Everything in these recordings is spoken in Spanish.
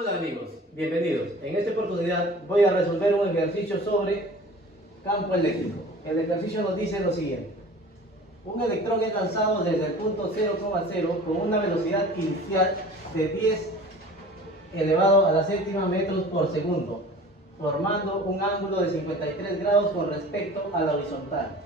Hola amigos, bienvenidos. En esta oportunidad voy a resolver un ejercicio sobre campo eléctrico. El ejercicio nos dice lo siguiente. Un electrón es lanzado desde el punto 0,0 con una velocidad inicial de 10 elevado a la séptima metros por segundo, formando un ángulo de 53 grados con respecto a la horizontal.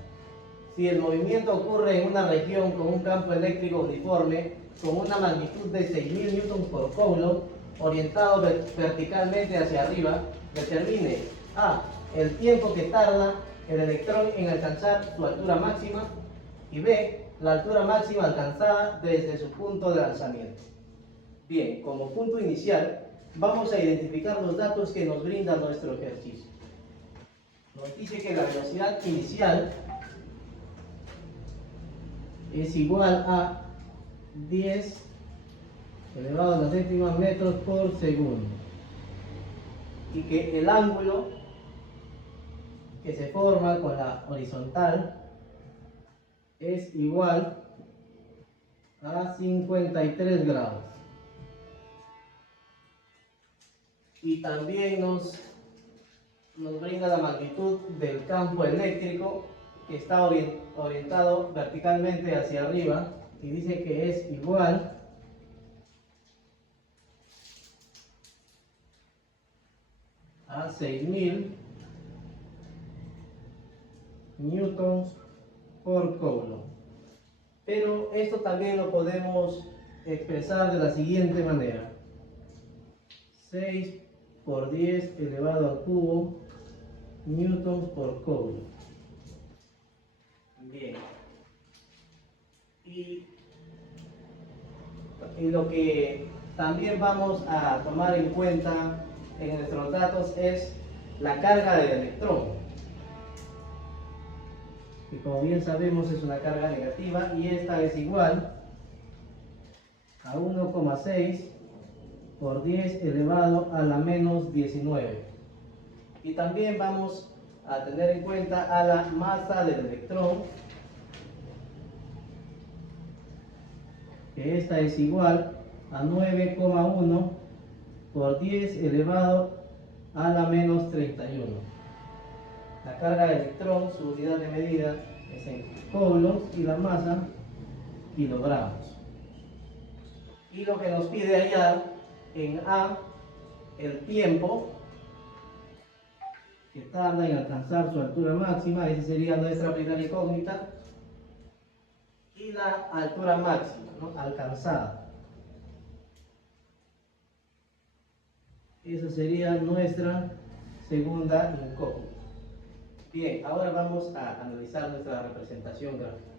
Si el movimiento ocurre en una región con un campo eléctrico uniforme con una magnitud de 6.000 newtons por coulomb, orientado verticalmente hacia arriba, determine A. El tiempo que tarda el electrón en alcanzar su altura máxima y B. La altura máxima alcanzada desde su punto de lanzamiento. Bien, como punto inicial, vamos a identificar los datos que nos brinda nuestro ejercicio. Nos dice que la velocidad inicial es igual a 10 elevado a la séptima metros por segundo y que el ángulo que se forma con la horizontal es igual a 53 grados. Y también nos brinda la magnitud del campo eléctrico que está orientado verticalmente hacia arriba y dice que es igual a 6.000 newtons por coulomb. Pero esto también lo podemos expresar de la siguiente manera: 6 por 10 elevado al cubo newtons por coulomb. Bien. Y lo que también vamos a tomar en cuenta en nuestros datos es la carga del electrón, que como bien sabemos es una carga negativa, y esta es igual a 1,6 por 10 elevado a la menos 19. Y también vamos a tener en cuenta a la masa del electrón, que esta es igual a 9,1 por 10 elevado a la menos 31. La carga del electrón, su unidad de medida es en coulombs y la masa kilogramos. Y lo que nos pide hallar en A, el tiempo que tarda en alcanzar su altura máxima, esa sería nuestra primera incógnita, y la altura máxima, ¿no?, alcanzada. Esa sería nuestra segunda incógnita. Bien, ahora vamos a analizar nuestra representación gráfica.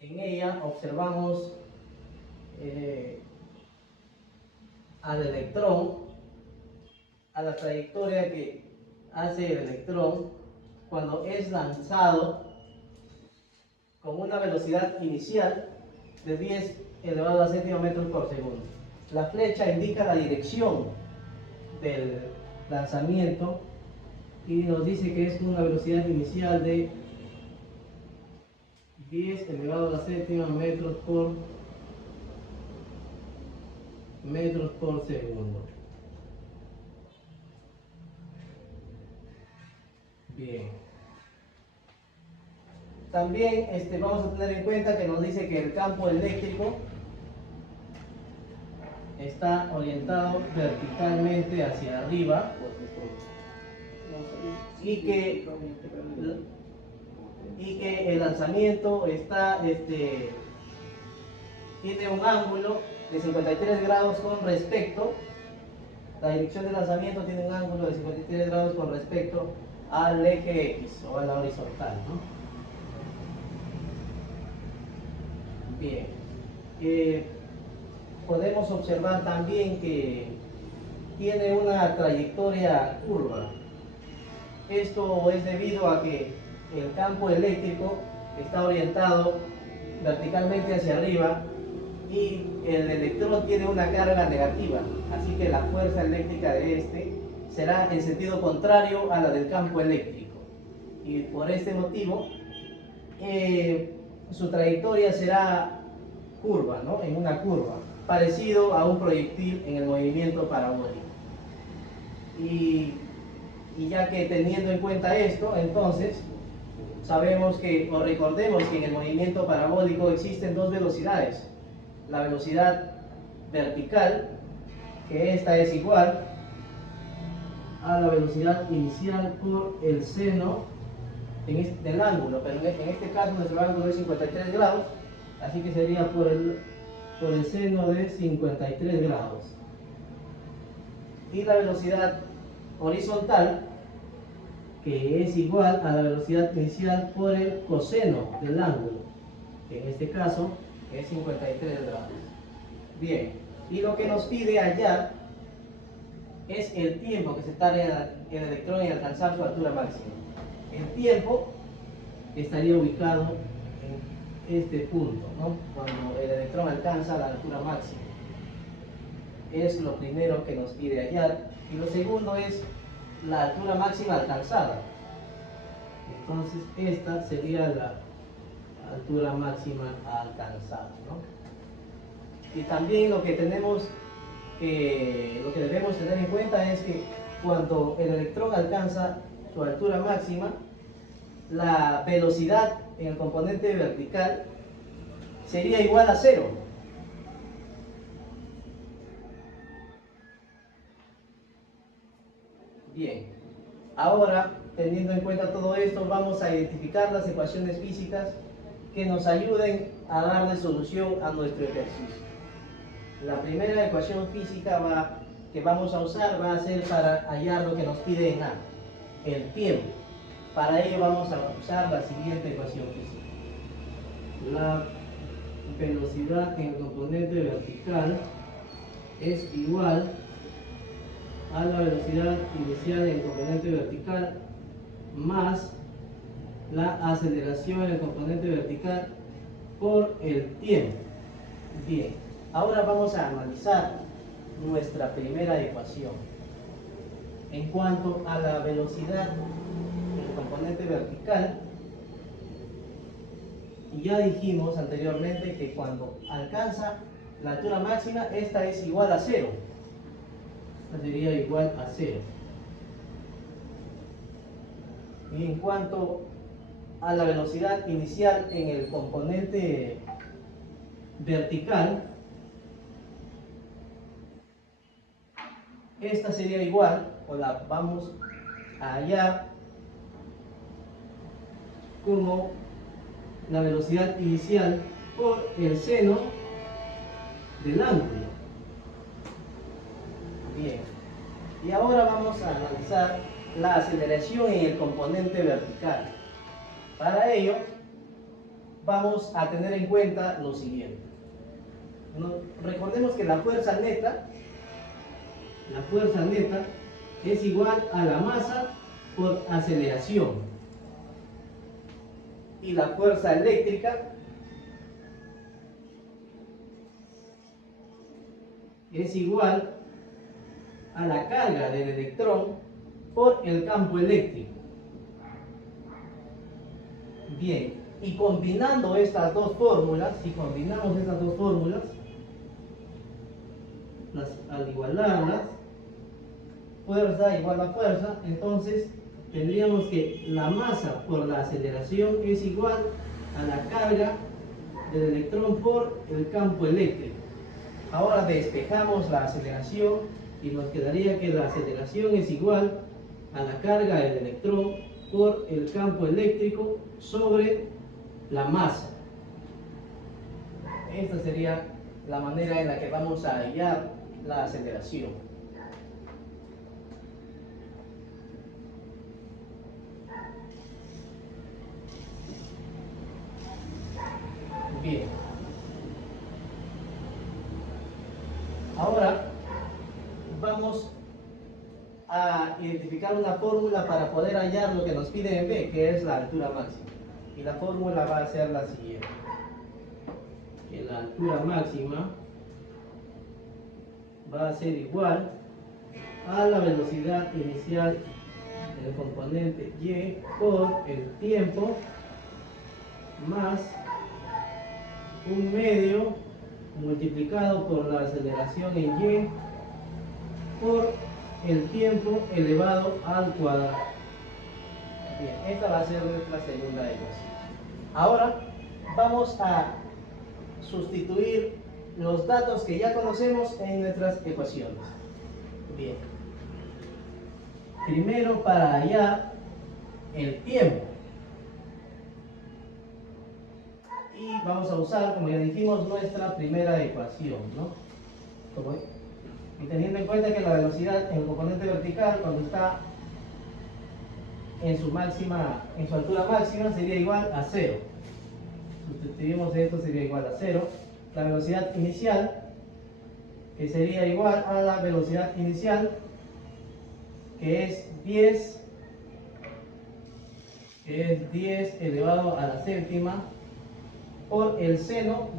En ella observamos al electrón, a la trayectoria que hace el electrón cuando es lanzado con una velocidad inicial de 10 elevado a la séptima metros por segundo. La flecha indica la dirección del lanzamiento y nos dice que es con una velocidad inicial de 10 elevado a la séptima metros por segundo. Bien. También vamos a tener en cuenta que nos dice que el campo eléctrico está orientado verticalmente hacia arriba y que el lanzamiento tiene un ángulo de 53 grados con respecto, la dirección del lanzamiento tiene un ángulo de 53 grados con respecto al eje X o a la horizontal, ¿no? Bien. Podemos observar también que tiene una trayectoria curva. Esto es debido a que el campo eléctrico está orientado verticalmente hacia arriba y el electrón tiene una carga negativa, así que la fuerza eléctrica de este será en sentido contrario a la del campo eléctrico, y por este motivo su trayectoria será curva, ¿no?, en una curva. parecido a un proyectil en el movimiento parabólico. Y ya que teniendo en cuenta esto, entonces sabemos que, o recordemos que en el movimiento parabólico existen dos velocidades. La velocidad vertical, que esta es igual a la velocidad inicial por el seno del ángulo, pero en este caso nuestro ángulo es 53 grados, así que sería por el seno de 53 grados. Y la velocidad horizontal, que es igual a la velocidad inicial por el coseno del ángulo, que en este caso es 53 grados. Bien, y lo que nos pide hallar es el tiempo que se tarda el electrón en alcanzar su altura máxima. El tiempo estaría ubicado en este punto, ¿no? Cuando el electrón alcanza la altura máxima. Es lo primero que nos pide hallar. Y lo segundo es la altura máxima alcanzada. Entonces esta sería la altura máxima alcanzada, ¿no? Y también lo que debemos tener en cuenta es que cuando el electrón alcanza su altura máxima, la velocidad en el componente vertical sería igual a 0. Bien, ahora teniendo en cuenta todo esto, vamos a identificar las ecuaciones físicas que nos ayuden a darle solución a nuestro ejercicio. La primera ecuación física que vamos a usar va a ser para hallar lo que nos pide en A, el tiempo. Para ello vamos a usar la siguiente ecuación física. La velocidad en el componente vertical es igual a la velocidad inicial en el componente vertical más la aceleración en el componente vertical por el tiempo. Bien, ahora vamos a analizar nuestra primera ecuación. En cuanto a la velocidad en el componente vertical, ya dijimos anteriormente que cuando alcanza la altura máxima, esta es igual a 0. Esta sería igual a 0. Y en cuanto a la velocidad inicial en el componente vertical, esta sería igual, o la vamos a hallar como la velocidad inicial por el seno del ángulo. Bien, y ahora vamos a analizar la aceleración en el componente vertical. Para ello vamos a tener en cuenta lo siguiente. Recordemos que la fuerza neta es igual a la masa por aceleración, y la fuerza eléctrica es igual a la carga del electrón por el campo eléctrico. Bien, y combinando estas dos fórmulas, si combinamos estas dos fórmulas, al igualarlas, fuerza igual a fuerza, entonces tendríamos que la masa por la aceleración es igual a la carga del electrón por el campo eléctrico. Ahora despejamos la aceleración y nos quedaría que la aceleración es igual a la carga del electrón por el campo eléctrico sobre la masa. Esta sería la manera en la que vamos a hallar la aceleración. Bien. Ahora vamos a identificar una fórmula para poder hallar lo que nos pide en B, que es la altura máxima. Y la fórmula va a ser la siguiente. Que la altura máxima va a ser igual a la velocidad inicial del componente Y por el tiempo más 1/2 multiplicado por la aceleración en y por el tiempo elevado al cuadrado. Bien, esta va a ser nuestra segunda ecuación. Ahora vamos a sustituir los datos que ya conocemos en nuestras ecuaciones. Bien. Primero, para hallar el tiempo. Y vamos a usar, como ya dijimos, nuestra primera ecuación, ¿no? Y teniendo en cuenta que la velocidad en el componente vertical, cuando está en su altura máxima, sería igual a 0. Sustituimos esto, sería igual a 0. La velocidad inicial, que sería igual a la velocidad inicial, que es 10 elevado a la séptima por el seno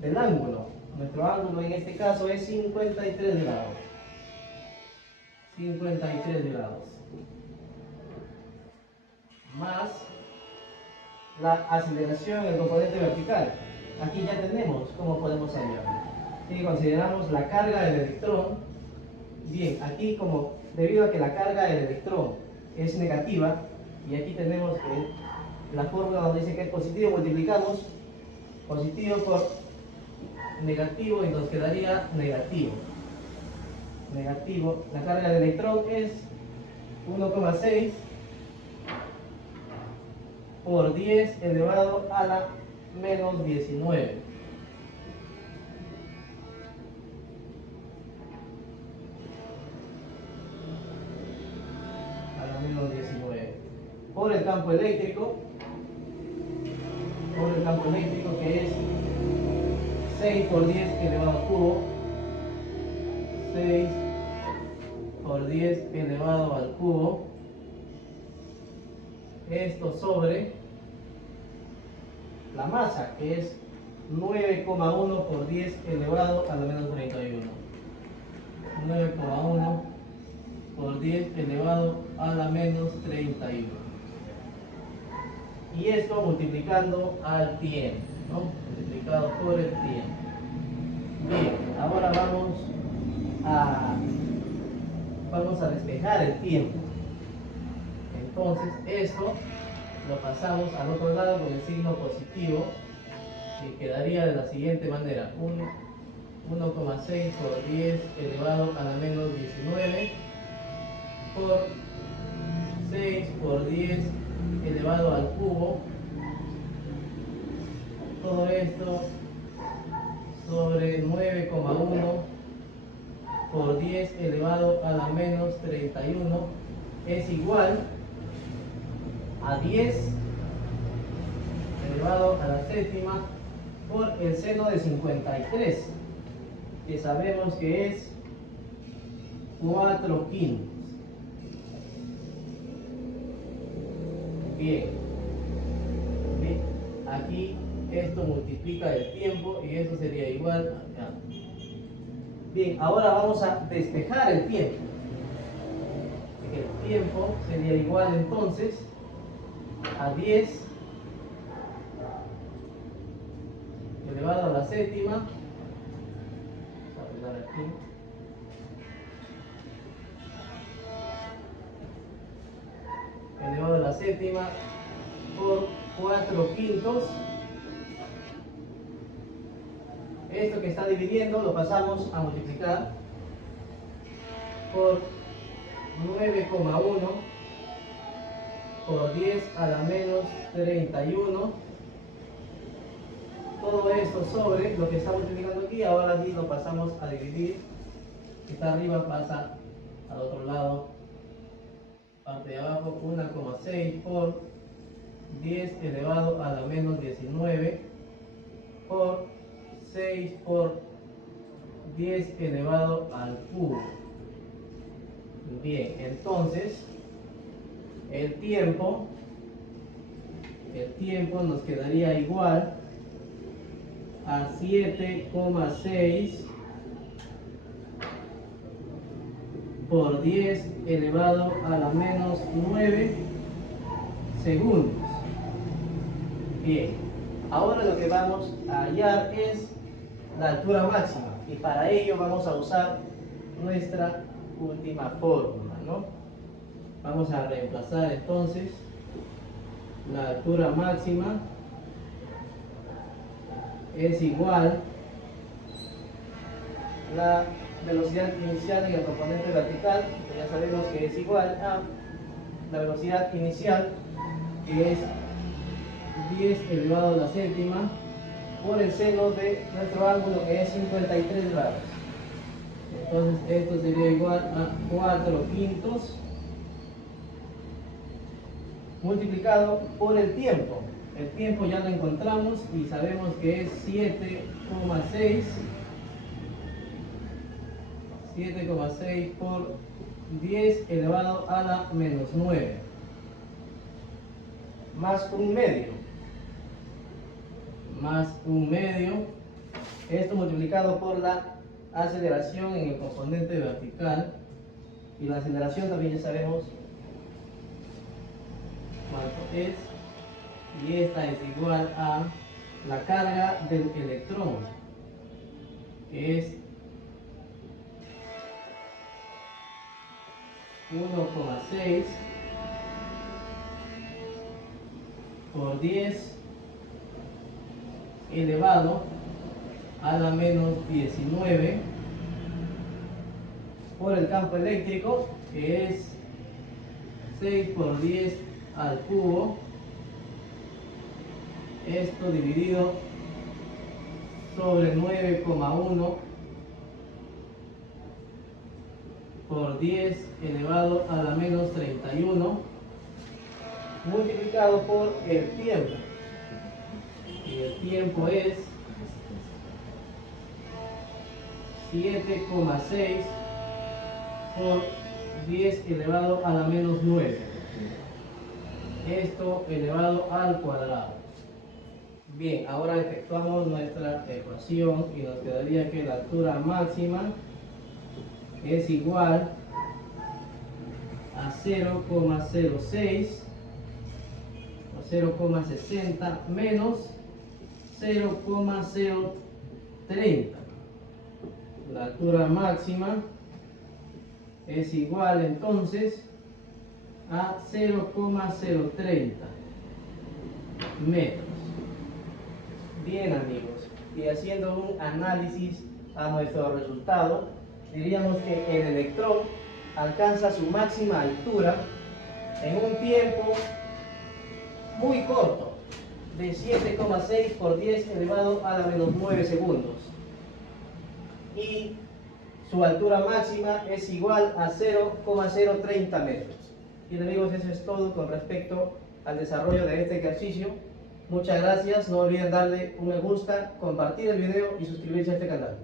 del ángulo. Nuestro ángulo en este caso es 53 grados. 53 grados. Más la aceleración en el componente vertical. Aquí ya tenemos cómo podemos hallarlo. Aquí consideramos la carga del electrón. Bien, aquí debido a que la carga del electrón es negativa, y aquí tenemos la fórmula donde dice que es positivo, multiplicamos positivo por negativo y nos quedaría negativo. Negativo, la carga del electrón es 1,6 por 10 elevado a la menos 19. A la menos 19. Por el campo eléctrico, que es 6 por 10 elevado al cubo. 6 por 10 elevado al cubo. Esto sobre la masa, que es 9,1 por 10 elevado a la menos 31. 9,1 por 10 elevado a la menos 31. Y esto multiplicando al tiempo, ¿no? Multiplicado por el tiempo. Bien, ahora vamos a despejar el tiempo. Entonces esto lo pasamos al otro lado con el signo positivo y quedaría de la siguiente manera: 1,6 por 10 elevado a la menos 19 por 6 por 10 elevado al cubo. Todo esto sobre 9,1 por 10 elevado a la menos 31 es igual a 10 elevado a la séptima por el seno de 53, que sabemos que es 4 quintos. Bien, aquí esto multiplica el tiempo y eso sería igual a... Bien, ahora vamos a despejar el tiempo. El tiempo sería igual entonces a 10 elevado a la séptima. Vamos a arreglar aquí. Elevado a la séptima por 4 quintos. Esto que está dividiendo lo pasamos a multiplicar por 9,1 por 10 a la menos 31. Todo esto sobre lo que está multiplicando aquí. Ahora sí lo pasamos a dividir. Está arriba pasa al otro lado. Parte de abajo, 1,6 por 10 elevado a la menos 19 por 6 por 10 elevado al cubo. Bien, entonces el tiempo nos quedaría igual a 7,6 por 10 elevado a la menos 9 segundos. Bien, Ahora lo que vamos a hallar es la altura máxima y para ello vamos a usar nuestra última fórmula, ¿no? Vamos a reemplazar entonces la altura máxima es igual la velocidad inicial en el componente vertical, que ya sabemos que es igual a la velocidad inicial, que es 10 elevado a la séptima por el seno de nuestro ángulo, que es 53 grados. Entonces esto sería igual a 4 quintos multiplicado por el tiempo. El tiempo ya lo encontramos y sabemos que es 7,6 por 10 elevado a la menos 9 más un medio, esto multiplicado por la aceleración en el componente vertical, y la aceleración también ya sabemos cuánto es, y esta es igual a la carga del electrón, que es 1,6 por 10 elevado a la menos 19 por el campo eléctrico, que es 6 por 10 al cubo, esto dividido sobre 9,1 por 10 elevado a la menos 31 multiplicado por el tiempo, y el tiempo es 7,6 por 10 elevado a la menos 9, esto elevado al cuadrado. Bien, ahora efectuamos nuestra ecuación y nos quedaría que la altura máxima es igual a 0,06 o 0,60 menos 0,030. La altura máxima es igual entonces a 0,030 metros. Bien amigos, y haciendo un análisis a nuestro resultado, diríamos que el electrón alcanza su máxima altura en un tiempo muy corto, de 7,6 por 10 elevado a la menos 9 segundos. Y su altura máxima es igual a 0,030 metros. Y amigos, eso es todo con respecto al desarrollo de este ejercicio. Muchas gracias, no olviden darle un me gusta, compartir el video y suscribirse a este canal.